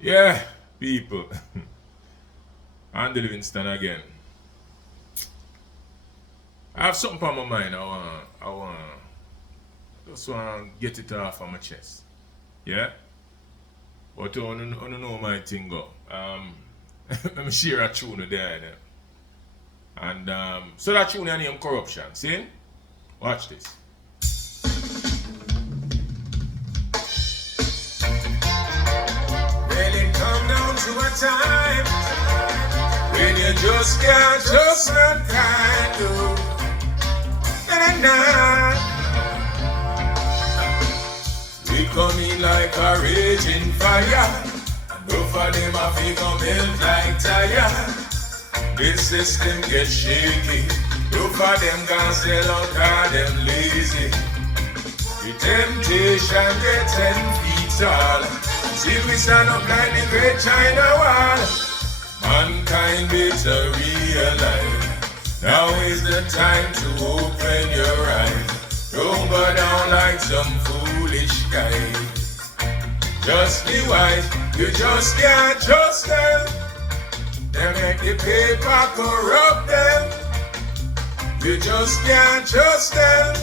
Yeah, people. Andy Livingston again. I have something on my mind. Just want to get it off of my chest. Yeah? But I don't know my thing go. Let me share a tune there. And so that tune name corruption. See? Watch this. Well, it come down to a time when you just can't trust mankind. Na-na-na. We come in like a raging fire. Both of them have to melt like tire. This system gets shaky. Both of them can't sell out cause them lazy. The temptation gets 10 feet tall. Still we stand up like the great China wall. Mankind better realize now is the time to open your eyes. Don't go down like some foolish guy. Just be wise, you just can't trust them. They make the paper corrupt them. You just can't trust them.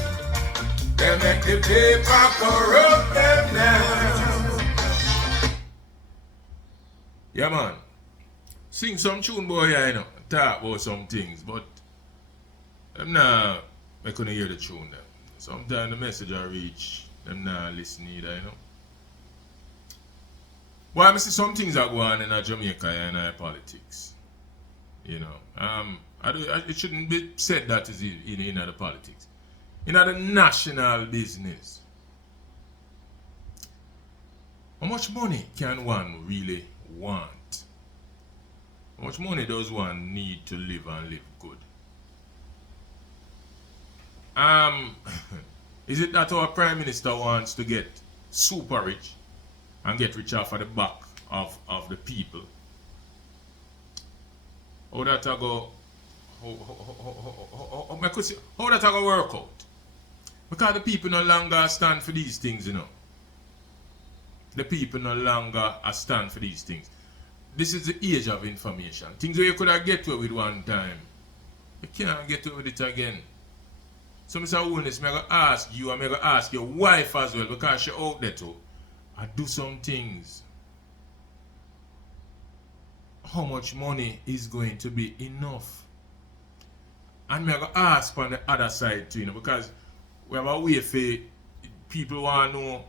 They make the paper corrupt them now. Yeah, man. Sing some tune, boy, I know. Talk about some things, but I'm not making hear the tune then. Sometimes the message I reach, them not listen either, you know. Well, I see some things are going on in Jamaica and in politics. You know. It shouldn't be said that is in the politics. In the national business. How much money can one really want? How much money does one need to live and live good? Is it that our Prime Minister wants to get super rich and get rich off of the back of the people? How that I go? How that I go work out? Because the people no longer stand for these things, you know. The people no longer stand for these things. This is the age of information. Things where you could have get away with one time, you can't get away with it again. So, Mr. Wellness, I'm going to ask you, and I'm going to ask your wife as well, because she's out there too. I do some things. How much money is going to be enough? And I'm going to ask on the other side too, you know, because we have a way for people want to know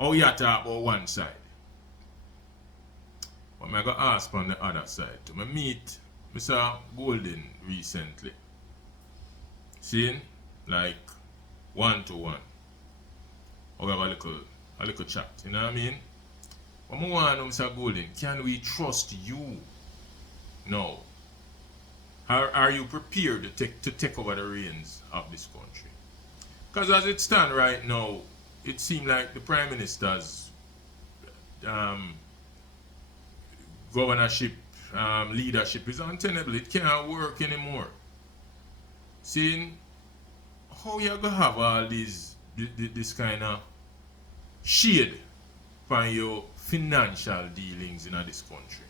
how you talk about one side. But I'm going to ask on the other side too. I meet Mr. Golden recently. Seeing? Like one-to-one. Or we have a little chat, you know what I mean? But I want to know, Mr. Golden, can we trust you? No. Are you prepared to take over the reins of this country? Because as it stands right now, it seems like the Prime Minister's governorship, leadership is untenable. It can't work anymore. Seeing how you gonna have all this kind of shade from your financial dealings in this country?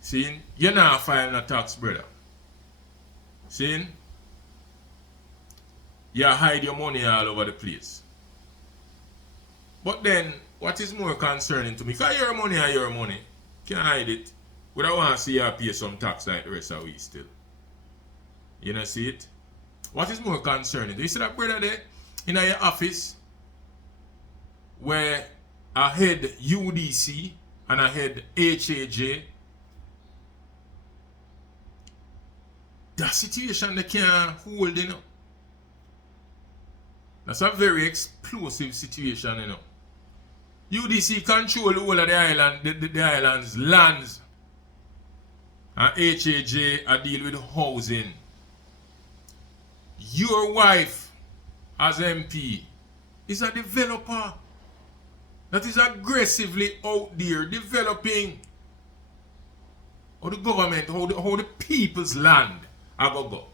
Seeing you're not filing a tax, brother. Seeing you hide your money all over the place. But then, what is more concerning to me? Because your money are your money. Can't hide it. But I want to see you pay some tax like the rest of we still. You know, see it? What is more concerning? Do you see that brother there in your office where I head UDC and I head HAJ? That situation they can't hold, you know. That's a very explosive situation, you know. UDC control the whole of the island, the island's lands. And HAJ I deal with housing. Your wife, as MP, is a developer that is aggressively out there developing how the government, how the people's land are going to go.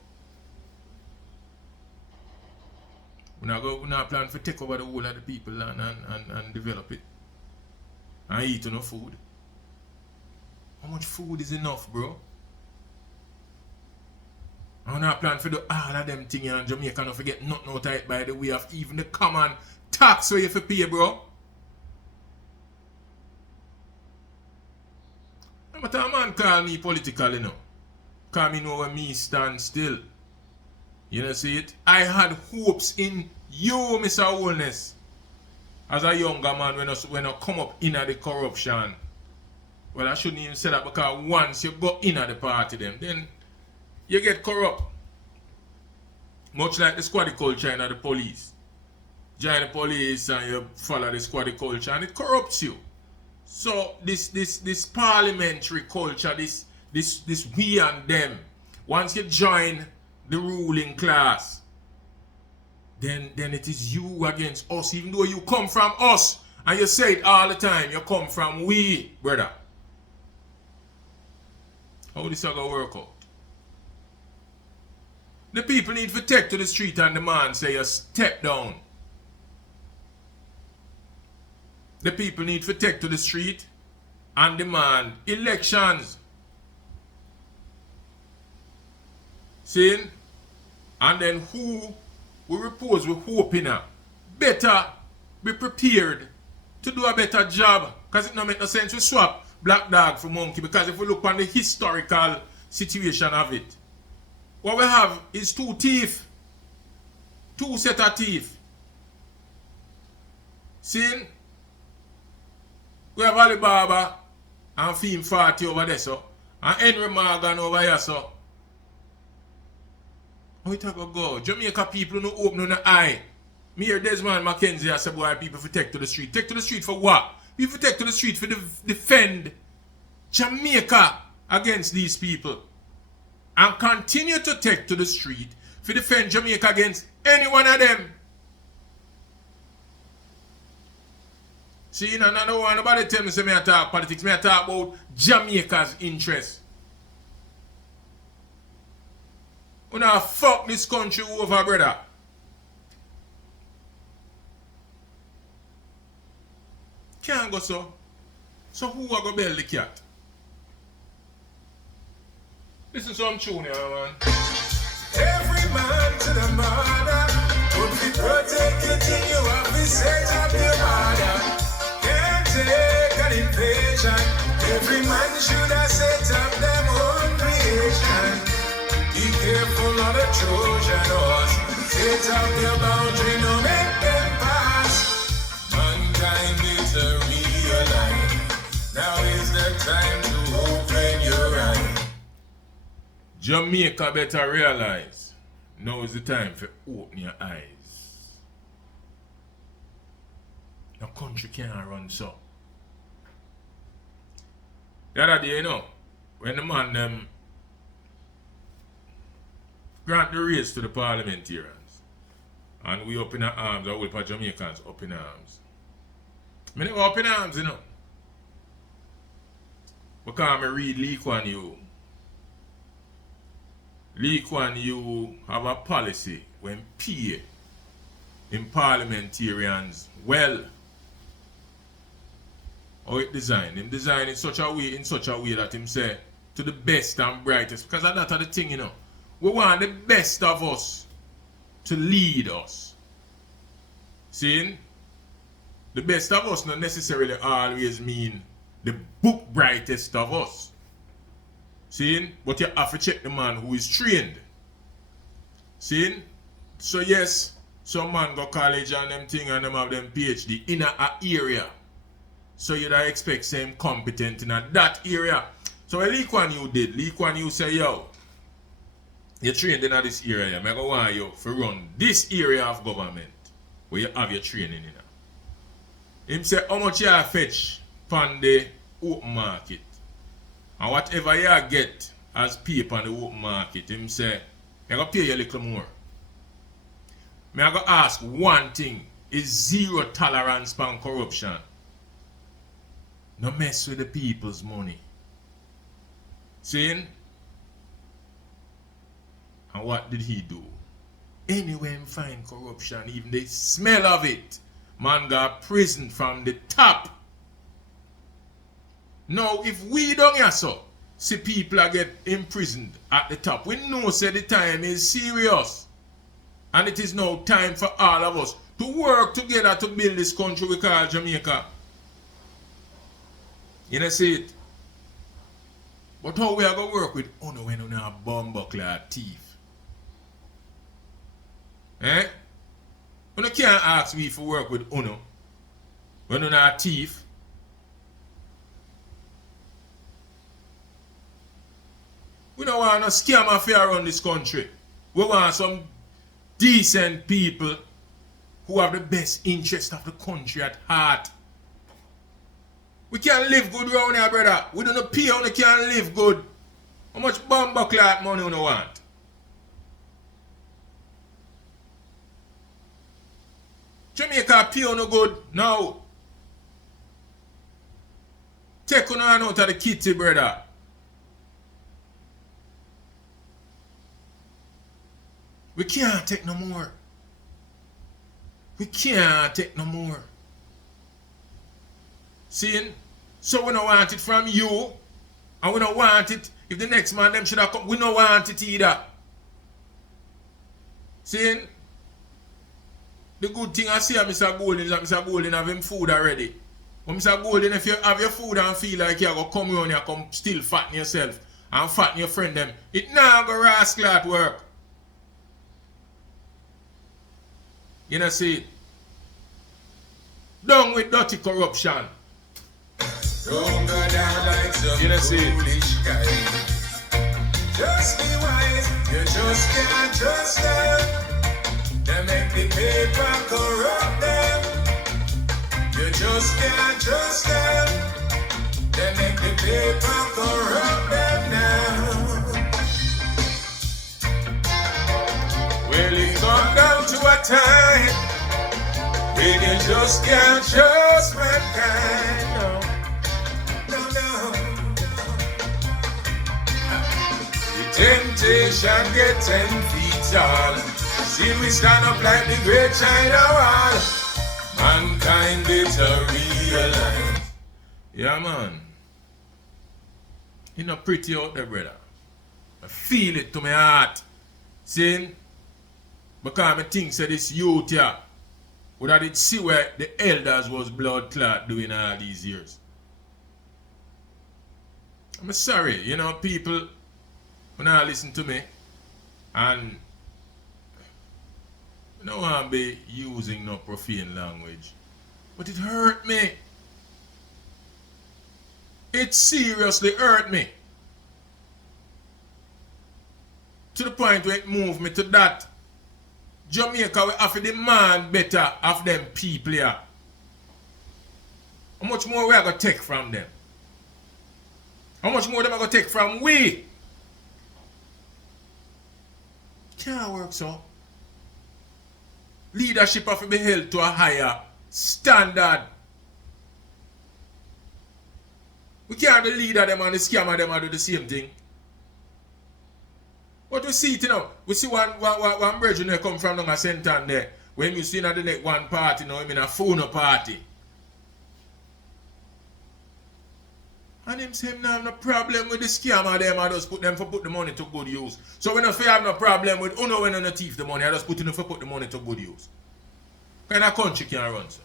We not plan to take over the whole of the people's land and develop it. and eat enough food. How much food is enough, bro? I don't plan for do all of them things in Jamaica. Don't forget nothing out of it by the way of even the common tax where you have to pay, bro. But a man call me political, you know. Call me know where me stand still. You know, see it? I had hopes in you, Mr. Wholeness. As a younger man, when I come up in the corruption. Well, I shouldn't even say that because once you go in the party, then you get corrupt. Much like the squad culture in the police. Join the police and you follow the squad culture and it corrupts you. So this parliamentary culture, this we and them, once you join the ruling class, then it is you against us, even though you come from us. And you say it all the time, you come from we, brother. How this is going to work out? The people need to take to the street and demand, say you step down. The people need to take to the street and demand elections. See? And then who we repose with hope in her better be prepared to do a better job. Because it don't make no sense to swap black dog for monkey. Because if we look on the historical situation of it, what we have is two teeth. Two set of teeth. See? We have Ali Baba and Fim 40 over there, so. And Henry Morgan over here, so. How it go? Jamaica people no open no eye. Me hear Desmond Mackenzie say, boy, people for take to the street. Take to the street for what? People take to the street for defend Jamaica against these people. And continue to take to the street for defend Jamaica against any one of them. See, you know, nobody tell me say me I talk politics. Me I talk about Jamaica's interest. We now fuck this country over, brother. Can't go so. So who are going to bail the cat? Listen to some tune here, man. Every man to the mother would be protected in you have to set up your mother. Can't take an invasion. Every man should have set up their own creation. Be careful of the Trojan horse. Set up your boundary, no make them pass. Mankind is a realize. Now is the time to open your eyes. Jamaica better realize. Now is the time for open your eyes. The country can't run so. The other day, you know, when the man grant the race to the parliamentarians, and we up in our arms, or we for Jamaicans up in arms. I never up in arms, you know. Because I read Lee Kuan Yew. Lee Kuan Yew have a policy when pay in parliamentarians well. How it designed? Him design in such a way that him say to the best and brightest. Because that's the thing, you know. We want the best of us to lead us. See? The best of us not necessarily always mean the book brightest of us. See? But you have to check the man who is trained. See? So yes, some man go college and them thing and them have them PhD in a area. So you'd expect same competent in that area. So what Lee Kuan Yew did, Lee Kuan Yew say, yo, you're trained in this area. I go want you to run this area of government where you have your training in. Him say how much you fetch from the open market. And whatever you get as paper on the open market, him say, I go pay you a little more. I go ask one thing, is zero tolerance for corruption. No mess with the people's money. See? And what did he do? Anywhere him find corruption, even the smell of it, man got prison from the top. Now, if we don't here so, see people are get imprisoned at the top, we know say the time is serious. And it is now time for all of us to work together to build this country we call Jamaica. You know, see it? But how we are going to work with Uno when we are bumbuckler thief? Eh? You can't ask me for work with Uno when we are thief. We don't want no scam affair around this country. We want some decent people who have the best interest of the country at heart. We can't live good around here, brother. We don't pay how we can't live good. How much bumbuckler money you want? Jamaica pay no good now. Take on out of the kitty, brother. We can't take no more. We can't take no more. See? So we don't want it from you. And we don't want it if the next man them should have come. We don't want it either. See? The good thing I see of Mr. Golden is that Mr. Golden have him food already. But Mr. Golden, if you have your food and feel like you're going to come around here, come still fatten yourself and fatten your friend them, it now go rascal at work. You know, see, down with dirty corruption. Don't go down like some You know, see, foolish guy. Just be wise, you just can't trust them. They make the paper corrupt them. You just can't trust them. They make the paper corrupt them now. well, it come down to a time when you just can't trust mankind. No. Temptation get 10 feet tall. See we stand up like the great China wall. Mankind better realize. Yeah, man. You know pretty out there, brother. I feel it to my heart. See? Because I think say this youth here would have did see where the elders was blood clot doing all these years. I'm sorry, you know, people when I listen to me, and I don't want to be using no profane language, but it hurt me. It seriously hurt me. To the point where it moved me to that. Jamaica will have to demand better of them people here. How much more we are going to take from them? How much more them are going to take from we? Can't work so. Leadership have to be held to a higher standard. We can't the leader them and the scammer them and do the same thing. But we see it, you know. We see one brethren who come from down a center there. When you see in the next one party, you know, him in a phone party. And him say him not have no problem with the scammer them, I just put them for put the money to good use. So when I say I have no problem with Uno when I thief the money, I just put them for put the money to good use. Kind of country can run, so.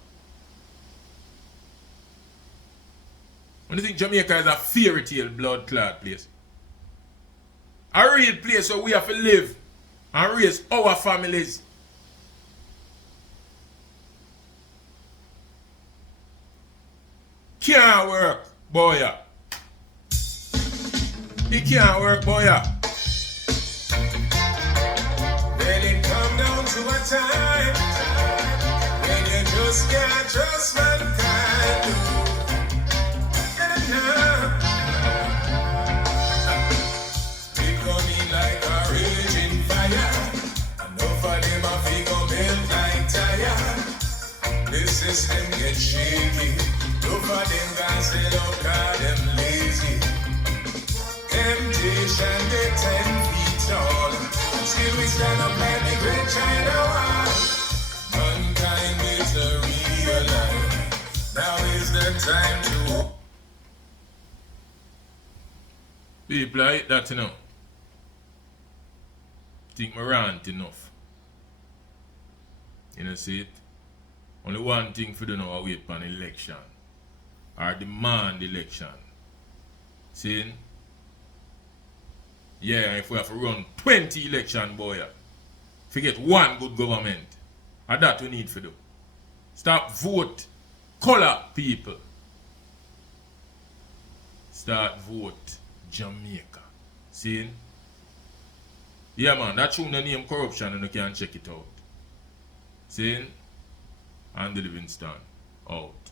When you think Jamaica is a fairy tale blood clot place. A real place where we have to live and raise our families. Can't work, boy. It can't work, boy. Then it come down to a time when you just can't trust mankind. Becoming like a raging fire. Enough of them a figure melt like tire. The system gets shaky. Enough of them guys they don't call them lazy. Temptation get 10 feet tall. Still we stand up like the great China wall. Mankind better realize now is the time to People like that, you know. Think me rant enough. You know, see it? Only one thing for do now, wait for an election. Or demand election. See? Yeah, if we have to run 20 election, boy, forget one good government. And that we need to do. Stop vote color people. Start vote Jamaica. See? Yeah, man, that tune the name corruption and you can check it out. See? And the Livingston. Out.